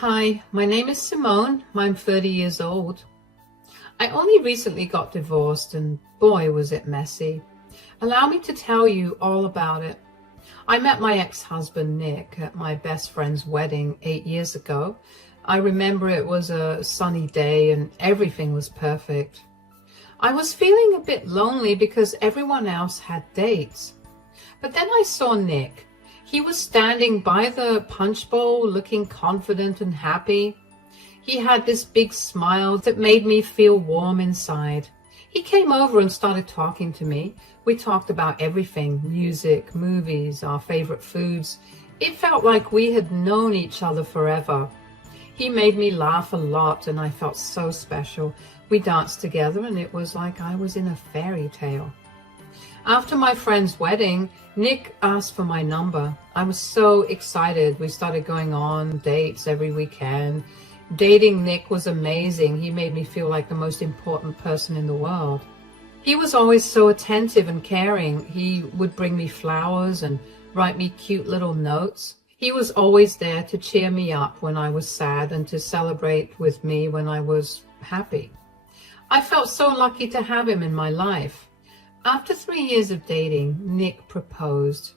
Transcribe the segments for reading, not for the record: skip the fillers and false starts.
Hi, my name is Simone. I'm 30 years old. I only recently got divorced and boy was it messy. Allow me to tell you all about it. I met my ex-husband Nick at my best friend's wedding 8 years ago. I remember it was a sunny day and everything was perfect. I was feeling a bit lonely because everyone else had dates. But then I saw Nick. He was standing by the punch bowl looking confident and happy. He had this big smile that made me feel warm inside. He came over and started talking to me. We talked about everything, music, movies, our favorite foods. It felt like we had known each other forever. He made me laugh a lot and I felt so special. We danced together and it was like I was in a fairy tale. After my friend's wedding, Nick asked for my number. I was so excited. We started going on dates every weekend. Dating Nick was amazing. He made me feel like the most important person in the world. He was always so attentive and caring. He would bring me flowers and write me cute little notes. He was always there to cheer me up when I was sad and to celebrate with me when I was happy. I felt so lucky to have him in my life. After 3 years of dating, Nick proposed.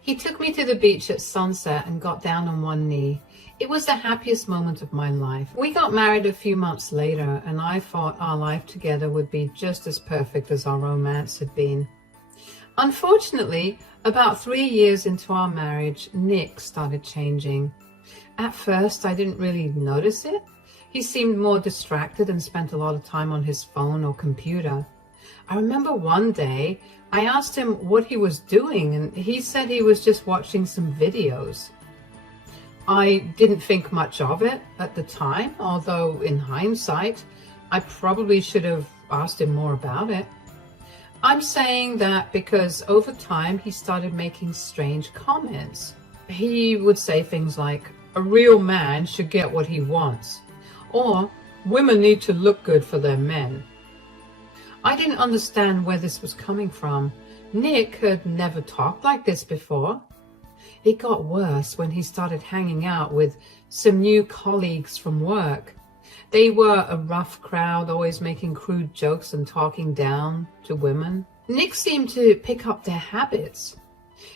He took me to the beach at sunset and got down on one knee. It was the happiest moment of my life. We got married a few months later, and I thought our life together would be just as perfect as our romance had been. Unfortunately, about 3 years into our marriage, Nick started changing. At first, I didn't really notice it. He seemed more distracted and spent a lot of time on his phone or computer. I remember one day I asked him what he was doing and he said he was just watching some videos. I didn't think much of it at the time, although in hindsight, I probably should have asked him more about it. I'm saying that because over time he started making strange comments. He would say things like, "A real man should get what he wants," or "Women need to look good for their men." I didn't understand where this was coming from. Nick had never talked like this before. It got worse when he started hanging out with some new colleagues from work. They were a rough crowd, always making crude jokes and talking down to women. Nick seemed to pick up their habits.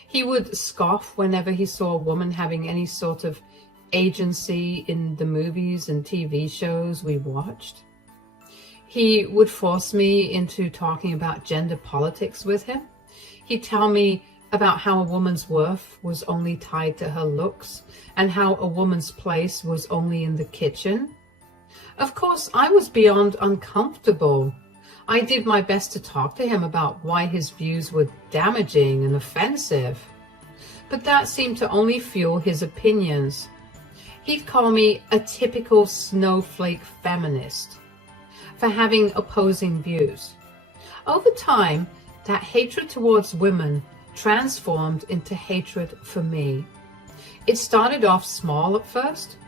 He would scoff whenever he saw a woman having any sort of agency in the movies and TV shows we watched. He would force me into talking about gender politics with him. He'd tell me about how a woman's worth was only tied to her looks and how a woman's place was only in the kitchen. Of course, I was beyond uncomfortable. I did my best to talk to him about why his views were damaging and offensive. But that seemed to only fuel his opinions. He'd call me a typical snowflake feminist for having opposing views. Over time, that hatred towards women transformed into hatred for me. It started off small at first.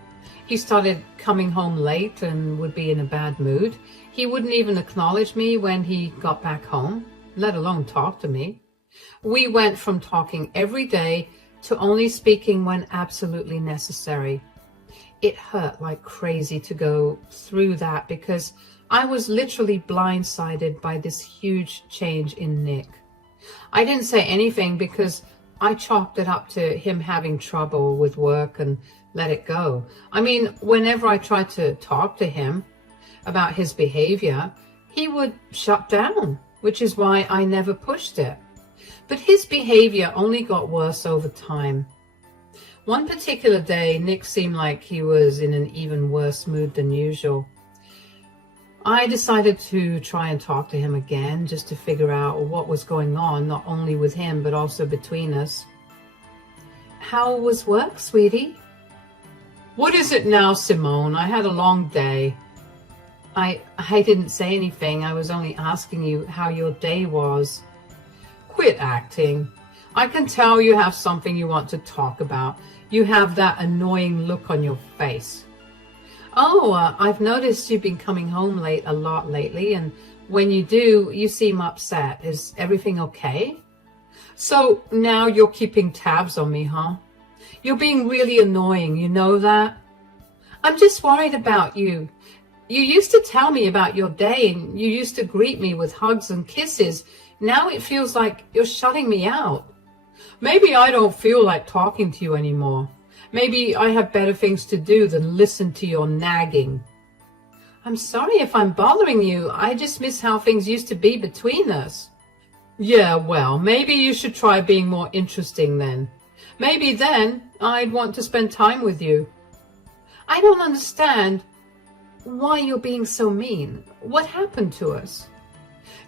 He started coming home late and would be in a bad mood. He wouldn't even acknowledge me when he got back home, let alone talk to me. We went from talking every day to only speaking when absolutely necessary. It hurt like crazy to go through that because I was literally blindsided by this huge change in Nick. I didn't say anything because I chalked it up to him having trouble with work and let it go. I mean, whenever I tried to talk to him about his behavior, he would shut down, which is why I never pushed it. But his behavior only got worse over time. One particular day, Nick seemed like he was in an even worse mood than usual. I decided to try and talk to him again just to figure out what was going on, not only with him, but also between us. "How was work, sweetie?" "What is it now, Simone? I had a long day." I didn't say anything. I was only asking you how your day was. "Quit acting. I can tell you have something you want to talk about. You have that annoying look on your face." "Oh, I've noticed you've been coming home late a lot lately, and when you do, you seem upset. Is everything okay?" "So now you're keeping tabs on me, huh? You're being really annoying, you know that?" I'm just worried about you. You used to tell me about your day and you used to greet me with hugs and kisses. Now it feels like you're shutting me out. Maybe I don't feel like talking to you anymore. Maybe I have better things to do than listen to your nagging. I'm sorry if I'm bothering you. I just miss how things used to be between us. Yeah, well, maybe you should try being more interesting then. Maybe then I'd want to spend time with you. I don't understand why you're being so mean. What happened to us?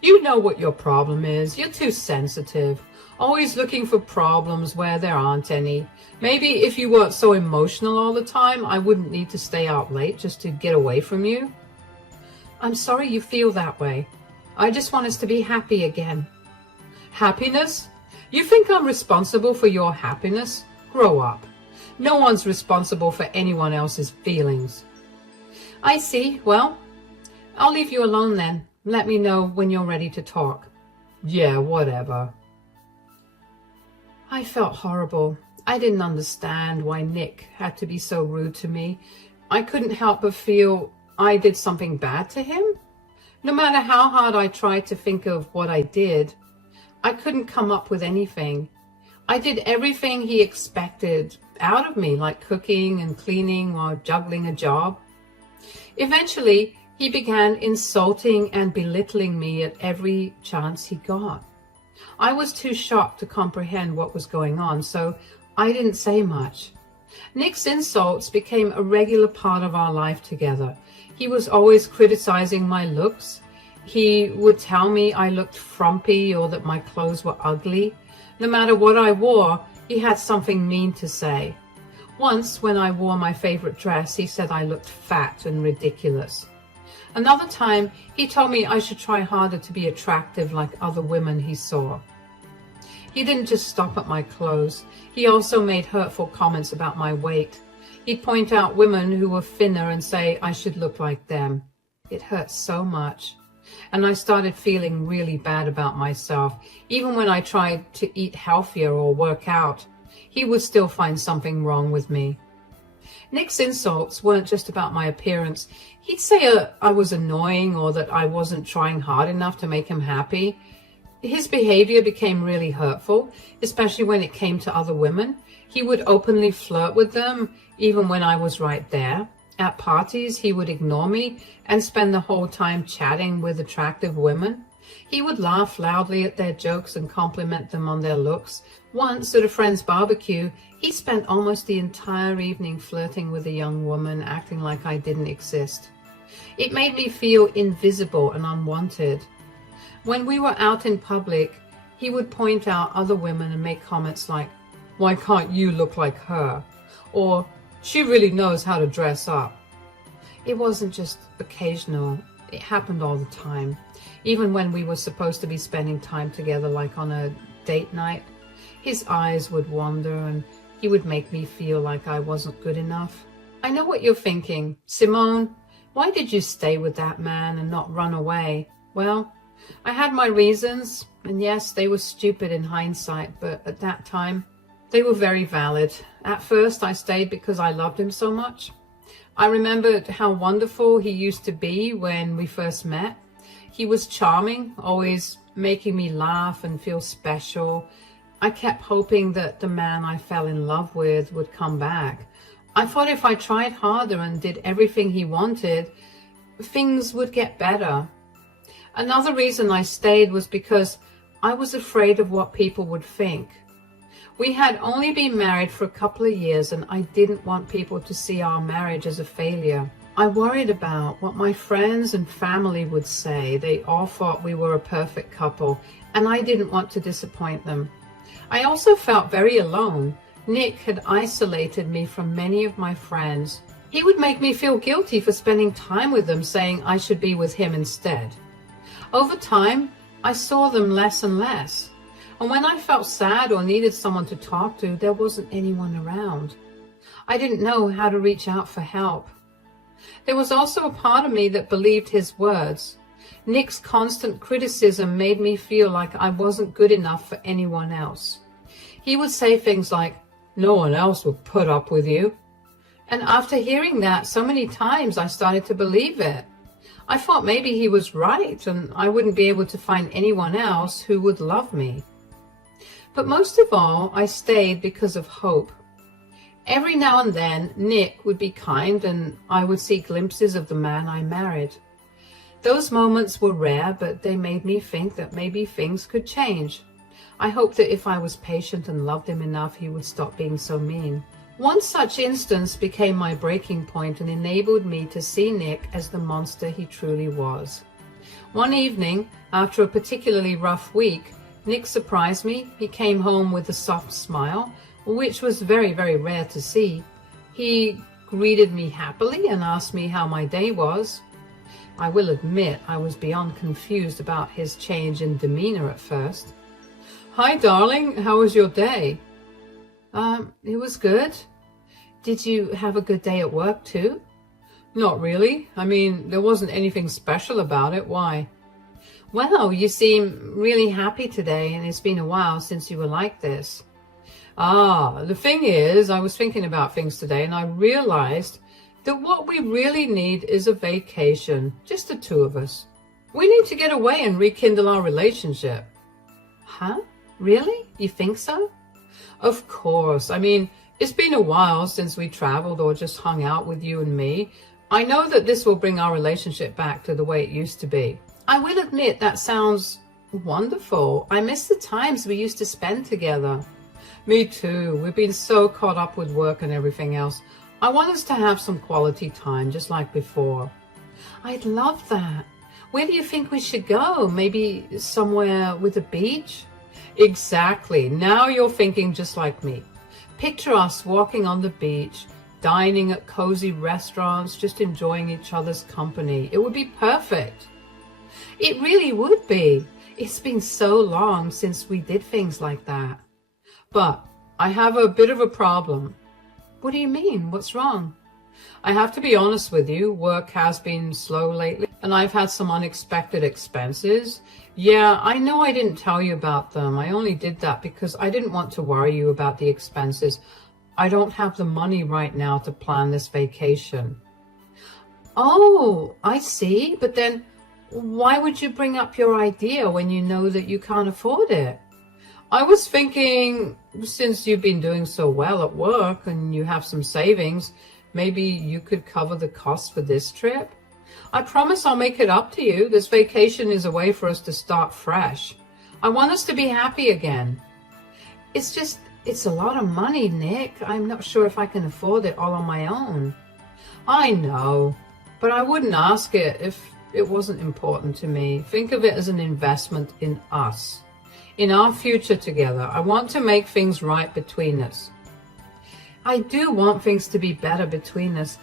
You know what your problem is. You're too sensitive. Always looking for problems where there aren't any. Maybe if you weren't so emotional all the time, I wouldn't need to stay out late just to get away from you. I'm sorry you feel that way. I just want us to be happy again. Happiness? You think I'm responsible for your happiness? Grow up. No one's responsible for anyone else's feelings. I see. Well, I'll leave you alone then. Let me know when you're ready to talk. Yeah, whatever. I felt horrible. I didn't understand why Nick had to be so rude to me. I couldn't help but feel I did something bad to him. No matter how hard I tried to think of what I did, I couldn't come up with anything. I did everything he expected out of me, like cooking and cleaning while juggling a job. Eventually, he began insulting and belittling me at every chance he got. I was too shocked to comprehend what was going on, so I didn't say much. Nick's insults became a regular part of our life together. He was always criticizing my looks. He would tell me I looked frumpy or that my clothes were ugly. No matter what I wore, he had something mean to say. Once, when I wore my favorite dress, he said I looked fat and ridiculous. Another time, he told me I should try harder to be attractive like other women he saw. He didn't just stop at my clothes. He also made hurtful comments about my weight. He'd point out women who were thinner and say I should look like them. It hurt so much. And I started feeling really bad about myself. Even when I tried to eat healthier or work out, he would still find something wrong with me. Nick's insults weren't just about my appearance. He'd say I was annoying or that I wasn't trying hard enough to make him happy. His behavior became really hurtful, especially when it came to other women. He would openly flirt with them, even when I was right there. At parties, he would ignore me and spend the whole time chatting with attractive women. He would laugh loudly at their jokes and compliment them on their looks. Once, at a friend's barbecue, he spent almost the entire evening flirting with a young woman, acting like I didn't exist. It made me feel invisible and unwanted. When we were out in public, he would point out other women and make comments like, "Why can't you look like her?" Or, "She really knows how to dress up." It wasn't just occasional. It happened all the time. Even when we were supposed to be spending time together, like on a date night, his eyes would wander and he would make me feel like I wasn't good enough. I know what you're thinking. Simone, why did you stay with that man and not run away? Well, I had my reasons, and yes, they were stupid in hindsight, but at that time, they were very valid. At first, I stayed because I loved him so much. I remembered how wonderful he used to be when we first met. He was charming, always making me laugh and feel special. I kept hoping that the man I fell in love with would come back. I thought if I tried harder and did everything he wanted, things would get better. Another reason I stayed was because I was afraid of what people would think. We had only been married for a couple of years and I didn't want people to see our marriage as a failure. I worried about what my friends and family would say. They all thought we were a perfect couple and I didn't want to disappoint them. I also felt very alone. Nick had isolated me from many of my friends. He would make me feel guilty for spending time with them, saying I should be with him instead. Over time, I saw them less and less. And when I felt sad or needed someone to talk to, there wasn't anyone around. I didn't know how to reach out for help. There was also a part of me that believed his words. Nick's constant criticism made me feel like I wasn't good enough for anyone else. He would say things like, "No one else would put up with you. And after hearing that so many times, I started to believe it. I thought maybe he was right and I wouldn't be able to find anyone else who would love me. But most of all, I stayed because of hope. Every now and then, Nick would be kind and I would see glimpses of the man I married. Those moments were rare, but they made me think that maybe things could change. I hoped that if I was patient and loved him enough, he would stop being so mean. One such instance became my breaking point and enabled me to see Nick as the monster he truly was. One evening, after a particularly rough week, Nick surprised me. He came home with a soft smile, which was very, very rare to see. He greeted me happily and asked me how my day was. I will admit I was beyond confused about his change in demeanor at first. "Hi, darling, how was your day?" It was good. Did you have a good day at work too?" "Not really. I mean, there wasn't anything special about it. Why?" "Well, you seem really happy today, and it's been a while since you were like this." The thing is, I was thinking about things today, and I realized that what we really need is a vacation, just the two of us. We need to get away and rekindle our relationship." "Huh? Really? You think so?" "Of course. I mean, it's been a while since we traveled or just hung out with you and me. I know that this will bring our relationship back to the way it used to be." "I will admit that sounds wonderful. I miss the times we used to spend together." "Me too. We've been so caught up with work and everything else. I want us to have some quality time, just like before." "I'd love that. Where do you think we should go? Maybe somewhere with a beach?" "Exactly. Now you're thinking just like me. Picture us walking on the beach, dining at cozy restaurants, just enjoying each other's company. It would be perfect." "It really would be. It's been so long since we did things like that." "But I have a bit of a problem." "What do you mean? What's wrong?" "I have to be honest with you. Work has been slow lately, and I've had some unexpected expenses. Yeah, I know I didn't tell you about them. I only did that because I didn't want to worry you about the expenses. I don't have the money right now to plan this vacation." "Oh, I see. But then why would you bring up your idea when you know that you can't afford it?" "I was thinking, since you've been doing so well at work and you have some savings, maybe you could cover the cost for this trip. I promise I'll make it up to you. This vacation is a way for us to start fresh. I want us to be happy again." It's a lot of money, Nick. I'm not sure if I can afford it all on my own." "I know, but I wouldn't ask it if it wasn't important to me. Think of it as an investment in us, in our future together. I want to make things right between us." "I do want things to be better between us."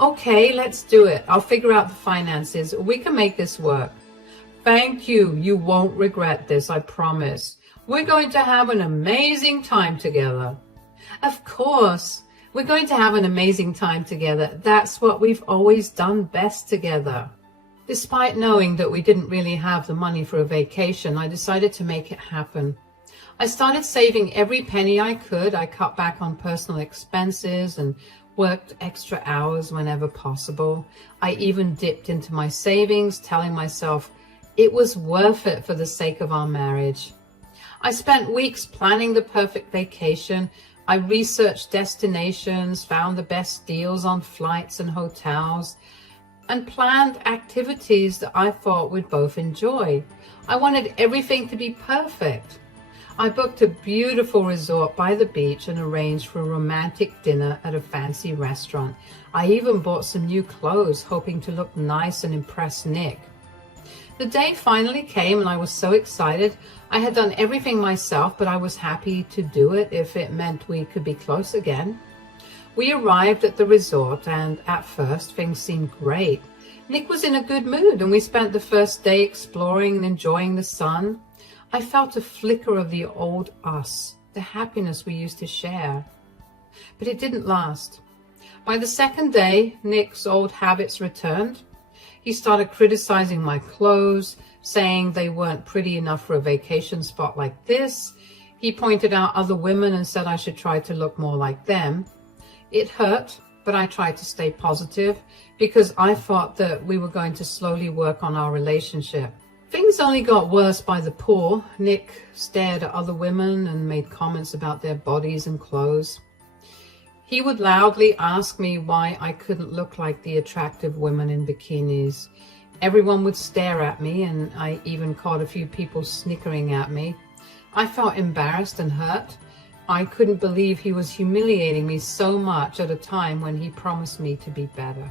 "Okay, let's do it. I'll figure out the finances. We can make this work." "Thank you. You won't regret this, I promise. We're going to have an amazing time together." "Of course. We're going to have an amazing time together. That's what we've always done best together." Despite knowing that we didn't really have the money for a vacation, I decided to make it happen. I started saving every penny I could. I cut back on personal expenses and worked extra hours whenever possible. I even dipped into my savings, telling myself it was worth it for the sake of our marriage. I spent weeks planning the perfect vacation. I researched destinations, found the best deals on flights and hotels, and planned activities that I thought we'd both enjoy. I wanted everything to be perfect. I booked a beautiful resort by the beach and arranged for a romantic dinner at a fancy restaurant. I even bought some new clothes, hoping to look nice and impress Nick. The day finally came and I was so excited. I had done everything myself, but I was happy to do it if it meant we could be close again. We arrived at the resort and at first things seemed great. Nick was in a good mood and we spent the first day exploring and enjoying the sun. I felt a flicker of the old us, the happiness we used to share. But it didn't last. By the second day, Nick's old habits returned. He started criticizing my clothes, saying they weren't pretty enough for a vacation spot like this. He pointed out other women and said I should try to look more like them. It hurt, but I tried to stay positive because I thought that we were going to slowly work on our relationship. Things only got worse by the pool. Nick stared at other women and made comments about their bodies and clothes. He would loudly ask me why I couldn't look like the attractive women in bikinis. Everyone would stare at me, and I even caught a few people snickering at me. I felt embarrassed and hurt. I couldn't believe he was humiliating me so much at a time when he promised me to be better.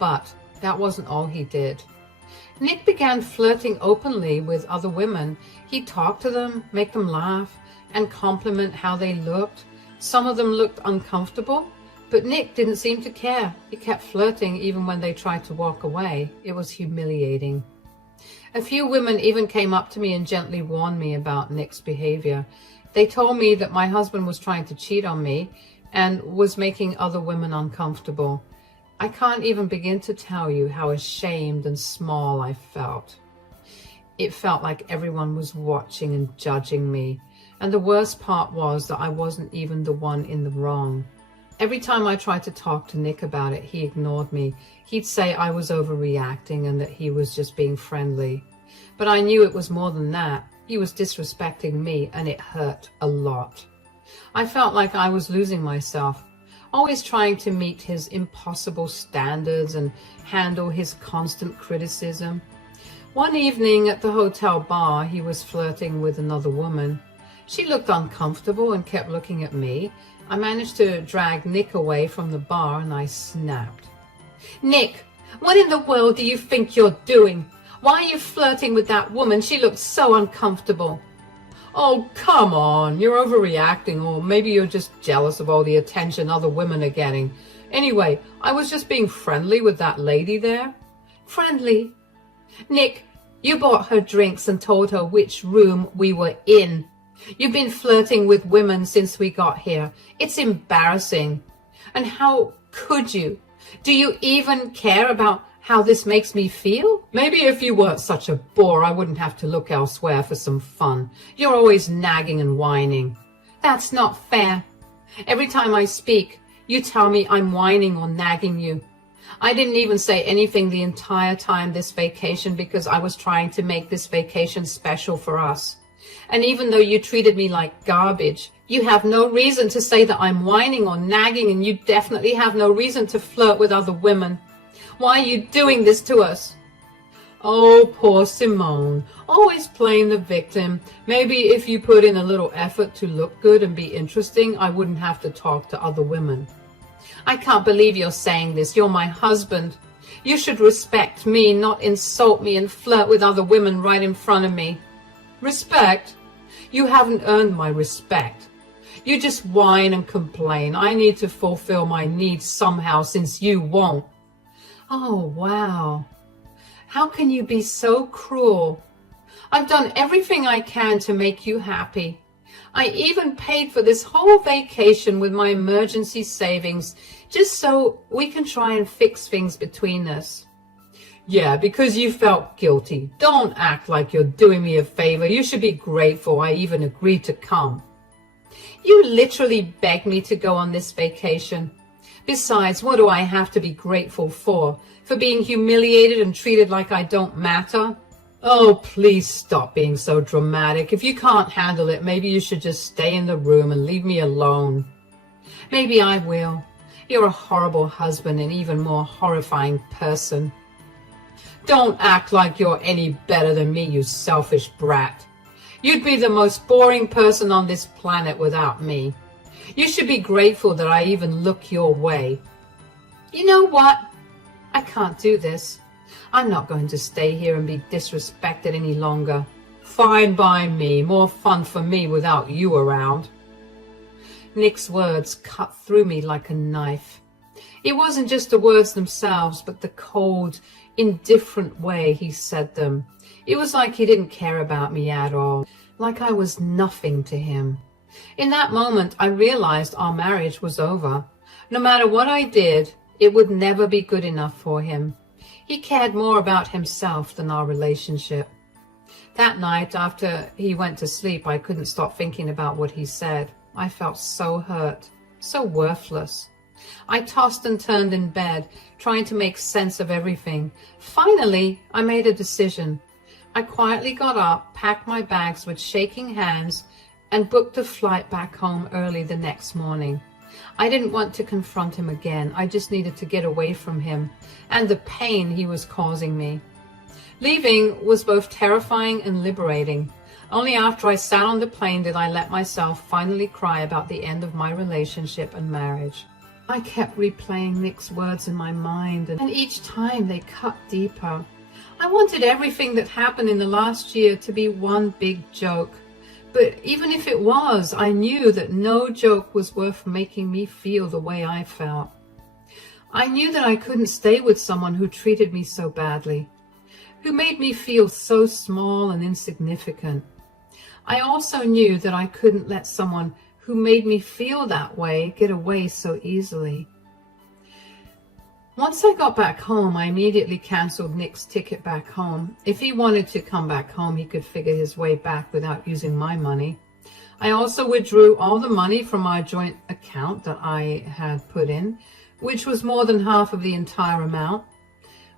But that wasn't all he did. Nick began flirting openly with other women. He'd talk to them, make them laugh, and compliment how they looked. Some of them looked uncomfortable, but Nick didn't seem to care. He kept flirting even when they tried to walk away. It was humiliating. A few women even came up to me and gently warned me about Nick's behavior. They told me that my husband was trying to cheat on me and was making other women uncomfortable. I can't even begin to tell you how ashamed and small I felt. It felt like everyone was watching and judging me. And the worst part was that I wasn't even the one in the wrong. Every time I tried to talk to Nick about it, he ignored me. He'd say I was overreacting and that he was just being friendly. But I knew it was more than that. He was disrespecting me, and it hurt a lot. I felt like I was losing myself, always trying to meet his impossible standards and handle his constant criticism. One evening at the hotel bar, he was flirting with another woman. She looked uncomfortable and kept looking at me. I managed to drag Nick away from the bar, and I snapped. "Nick, what in the world do you think you're doing? Why are you flirting with that woman? She looks so uncomfortable." "Oh, come on, you're overreacting, or maybe you're just jealous of all the attention other women are getting. Anyway, I was just being friendly with that lady there." "Friendly? Nick, you bought her drinks and told her which room we were in. You've been flirting with women since we got here. It's embarrassing. And how could you? Do you even care about how this makes me feel? Maybe if you weren't such a bore, I wouldn't have to look elsewhere for some fun. You're always nagging and whining." "That's not fair. Every time I speak, you tell me I'm whining or nagging you. I didn't even say anything the entire time this vacation because I was trying to make this vacation special for us. And even though you treated me like garbage, you have no reason to say that I'm whining or nagging, and you definitely have no reason to flirt with other women. Why are you doing this to us?" Oh, poor Simone, always playing the victim. Maybe if you put in a little effort to look good and be interesting, I wouldn't have to talk to other women. "I can't believe you're saying this. You're my husband. You should respect me, not insult me and flirt with other women right in front of me." "Respect? You haven't earned my respect. You just whine and complain. I need to fulfill my needs somehow since you won't." Oh, wow. How can you be so cruel? I've done everything I can to make you happy. I even paid for this whole vacation with my emergency savings just so we can try and fix things between us. "Yeah, because you felt guilty. Don't act like you're doing me a favor. You should be grateful I even agreed to come." You literally begged me to go on this vacation. Besides, what do I have to be grateful for? For being humiliated and treated like I don't matter? Oh, please stop being so dramatic. If you can't handle it, maybe you should just stay in the room and leave me alone. Maybe I will. You're a horrible husband and even more horrifying person. Don't act like you're any better than me, you selfish brat. You'd be the most boring person on this planet without me. You should be grateful that I even look your way. You know what? I can't do this. I'm not going to stay here and be disrespected any longer. Fine by me. More fun for me without you around. Nick's words cut through me like a knife. It wasn't just the words themselves, but the cold, indifferent way he said them. It was like he didn't care about me at all, like I was nothing to him. In that moment, I realized our marriage was over. No matter what I did, it would never be good enough for him. He cared more about himself than our relationship. That night, after he went to sleep, I couldn't stop thinking about what he said. I felt so hurt, so worthless. I tossed and turned in bed, trying to make sense of everything. Finally, I made a decision. I quietly got up, packed my bags with shaking hands, and booked a flight back home early the next morning. I didn't want to confront him again. I just needed to get away from him and the pain he was causing me. Leaving was both terrifying and liberating. Only after I sat on the plane did I let myself finally cry about the end of my relationship and marriage. I kept replaying Nick's words in my mind, and each time they cut deeper. I wanted everything that happened in the last year to be one big joke. But even if it was, I knew that no joke was worth making me feel the way I felt. I knew that I couldn't stay with someone who treated me so badly, who made me feel so small and insignificant. I also knew that I couldn't let someone who made me feel that way get away so easily. Once I got back home, I immediately canceled Nick's ticket back home. If he wanted to come back home, he could figure his way back without using my money. I also withdrew all the money from our joint account that I had put in, which was more than half of the entire amount.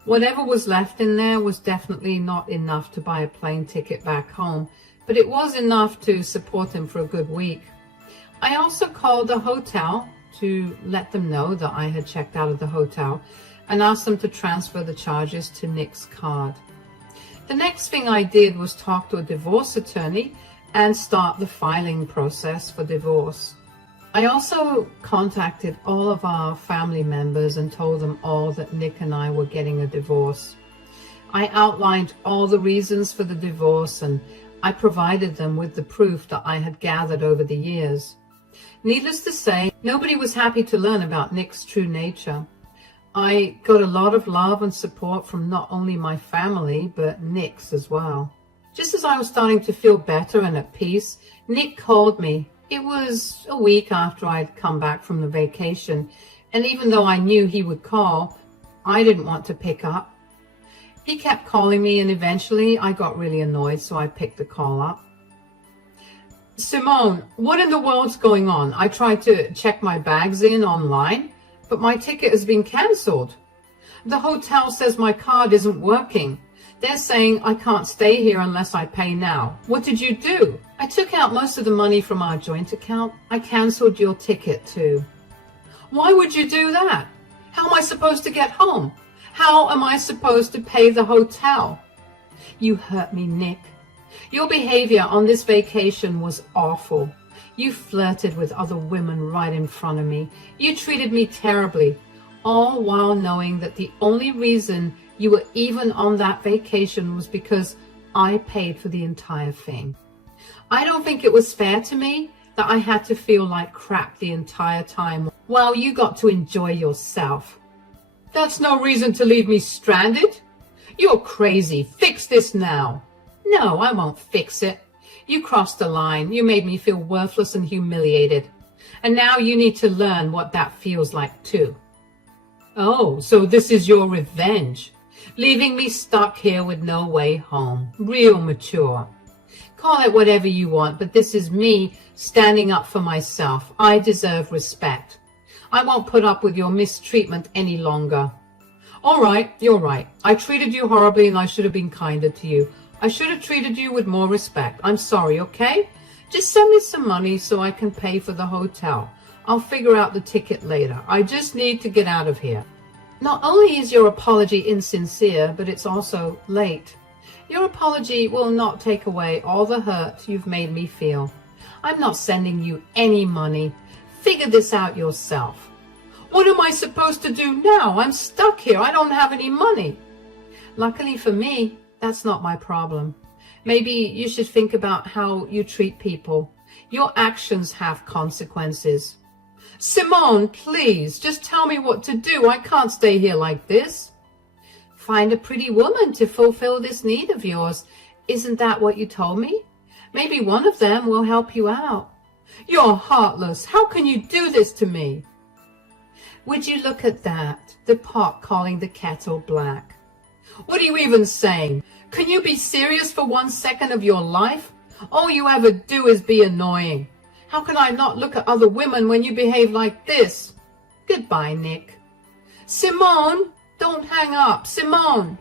Whatever was left in there was definitely not enough to buy a plane ticket back home, but it was enough to support him for a good week. I also called the hotel to let them know that I had checked out of the hotel and asked them to transfer the charges to Nick's card. The next thing I did was talk to a divorce attorney and start the filing process for divorce. I also contacted all of our family members and told them all that Nick and I were getting a divorce. I outlined all the reasons for the divorce, and I provided them with the proof that I had gathered over the years. Needless to say, nobody was happy to learn about Nick's true nature. I got a lot of love and support from not only my family, but Nick's as well. Just as I was starting to feel better and at peace, Nick called me. It was a week after I'd come back from the vacation, and even though I knew he would call, I didn't want to pick up. He kept calling me, and eventually I got really annoyed, so I picked the call up. Simone, what in the world's going on? I tried to check my bags in online, but my ticket has been cancelled. The hotel says my card isn't working. They're saying I can't stay here unless I pay now. What did you do? I took out most of the money from our joint account. I cancelled your ticket too. Why would you do that? How am I supposed to get home? How am I supposed to pay the hotel? You hurt me, Nick. Your behavior on this vacation was awful. You flirted with other women right in front of me. You treated me terribly, all while knowing that the only reason you were even on that vacation was because I paid for the entire thing. I don't think it was fair to me that I had to feel like crap the entire time while you got to enjoy yourself. That's no reason to leave me stranded. You're crazy. Fix this now. No, I won't fix it. You crossed the line. You made me feel worthless and humiliated. And now you need to learn what that feels like too. Oh, so this is your revenge. Leaving me stuck here with no way home. Real mature. Call it whatever you want, but this is me standing up for myself. I deserve respect. I won't put up with your mistreatment any longer. All right, you're right. I treated you horribly and I should have been kinder to you. I should have treated you with more respect. I'm sorry, okay? Just send me some money so I can pay for the hotel. I'll figure out the ticket later. I just need to get out of here. Not only is your apology insincere, but it's also late. Your apology will not take away all the hurt you've made me feel. I'm not sending you any money. Figure this out yourself. What am I supposed to do now? I'm stuck here. I don't have any money. Luckily for me, that's not my problem. Maybe you should think about how you treat people. Your actions have consequences. Simone, please, just tell me what to do. I can't stay here like this. Find a pretty woman to fulfill this need of yours. Isn't that what you told me? Maybe one of them will help you out. You're heartless. How can you do this to me? Would you look at that? The pot calling the kettle black. What are you even saying? Can you be serious for 1 second of your life? All you ever do is be annoying. How can I not look at other women when you behave like this? Goodbye, Nick. Simone, don't hang up. Simone.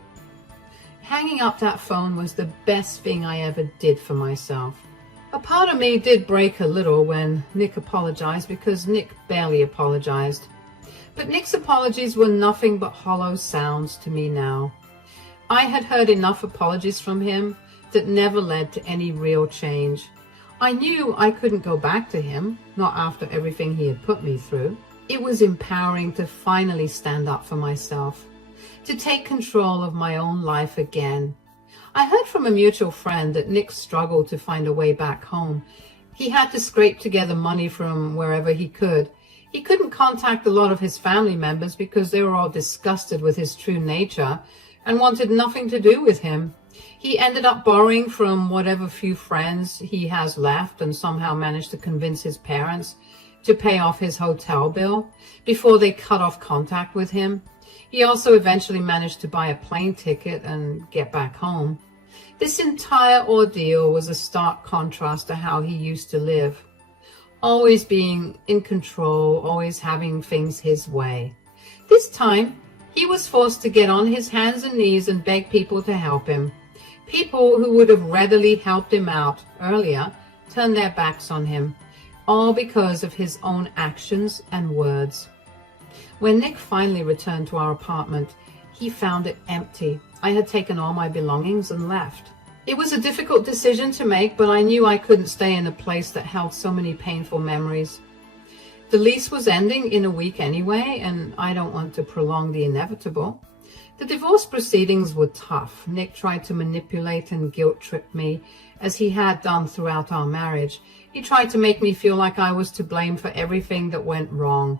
Hanging up that phone was the best thing I ever did for myself. A part of me did break a little when Nick apologized, because Nick barely apologized. But Nick's apologies were nothing but hollow sounds to me now. I had heard enough apologies from him that never led to any real change. I knew I couldn't go back to him, not after everything he had put me through. It was empowering to finally stand up for myself, to take control of my own life again. I heard from a mutual friend that Nick struggled to find a way back home. He had to scrape together money from wherever he could. He couldn't contact a lot of his family members because they were all disgusted with his true nature and wanted nothing to do with him. He ended up borrowing from whatever few friends he has left and somehow managed to convince his parents to pay off his hotel bill before they cut off contact with him. He also eventually managed to buy a plane ticket and get back home. This entire ordeal was a stark contrast to how he used to live. Always being in control, always having things his way. This time, he was forced to get on his hands and knees and beg people to help him. People who would have readily helped him out earlier turned their backs on him, all because of his own actions and words. When Nick finally returned to our apartment, he found it empty. I had taken all my belongings and left. It was a difficult decision to make, but I knew I couldn't stay in a place that held so many painful memories. The lease was ending in a week anyway, and I don't want to prolong the inevitable. The divorce proceedings were tough. Nick tried to manipulate and guilt-trip me, as he had done throughout our marriage. He tried to make me feel like I was to blame for everything that went wrong.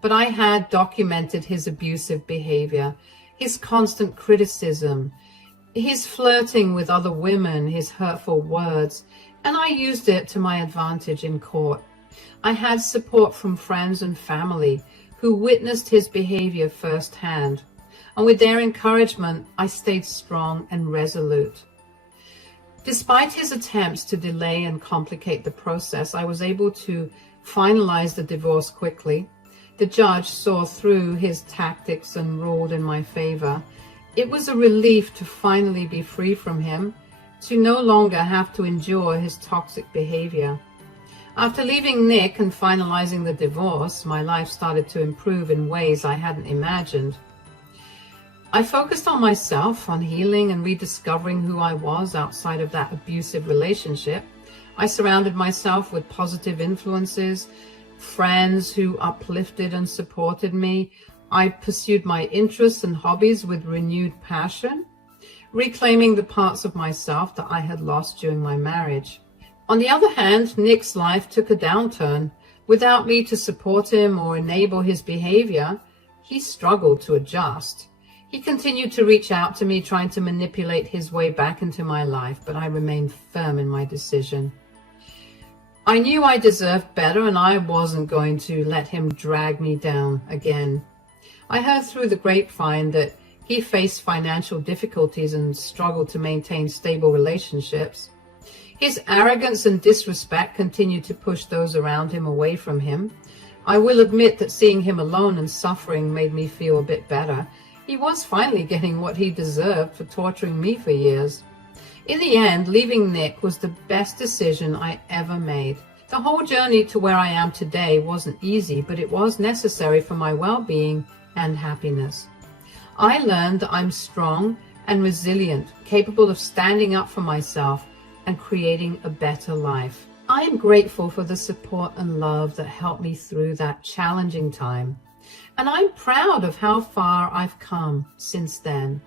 But I had documented his abusive behavior, his constant criticism, his flirting with other women, his hurtful words, and I used it to my advantage in court. I had support from friends and family who witnessed his behavior firsthand, and with their encouragement, I stayed strong and resolute. Despite his attempts to delay and complicate the process, I was able to finalize the divorce quickly. The judge saw through his tactics and ruled in my favor. It was a relief to finally be free from him, to no longer have to endure his toxic behavior. After leaving Nick and finalizing the divorce, my life started to improve in ways I hadn't imagined. I focused on myself, on healing and rediscovering who I was outside of that abusive relationship. I surrounded myself with positive influences, friends who uplifted and supported me. I pursued my interests and hobbies with renewed passion, reclaiming the parts of myself that I had lost during my marriage. On the other hand, Nick's life took a downturn. Without me to support him or enable his behavior, he struggled to adjust. He continued to reach out to me, trying to manipulate his way back into my life, but I remained firm in my decision. I knew I deserved better, and I wasn't going to let him drag me down again. I heard through the grapevine that he faced financial difficulties and struggled to maintain stable relationships. His arrogance and disrespect continued to push those around him away from him. I will admit that seeing him alone and suffering made me feel a bit better. He was finally getting what he deserved for torturing me for years. In the end, leaving Nick was the best decision I ever made. The whole journey to where I am today wasn't easy, but it was necessary for my well-being and happiness. I learned that I'm strong and resilient, capable of standing up for myself and creating a better life. I am grateful for the support and love that helped me through that challenging time, and I'm proud of how far I've come since then.